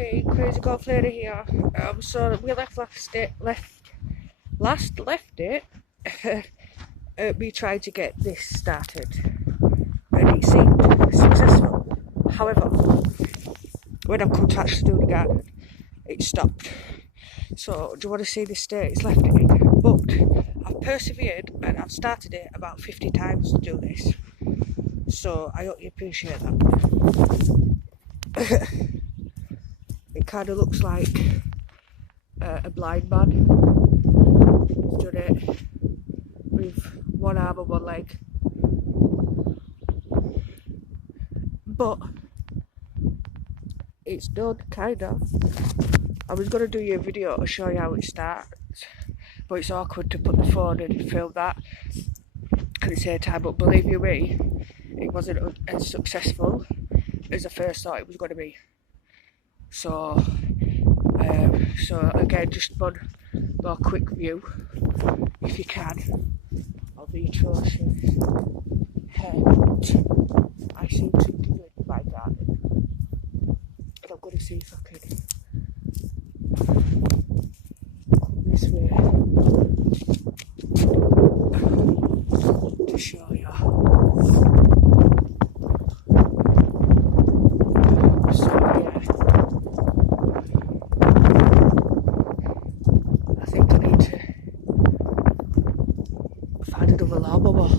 Hey, Crazy Golf Lady here. So we left it. Me trying to get this started, and it seemed successful. However, when I've come to actually do the garden, it stopped. So do you want to see the state it's left it in? But I've persevered and I've started it about 50 times to do this. So I hope you appreciate that. It kind of looks like a blind man. He's done it with one arm and one leg. But it's done, kind of. I was going to do you a video to show you how it starts, but it's awkward to put the phone in and film that at the same time. But believe you me, it wasn't as successful as I first thought it was going to be. So again, just one more quick view, if you can, of the atrocious hurt I seem to do in my garden. And I'm going to see if I can come this way to show you. So yeah, I think I need to find another lawnmower.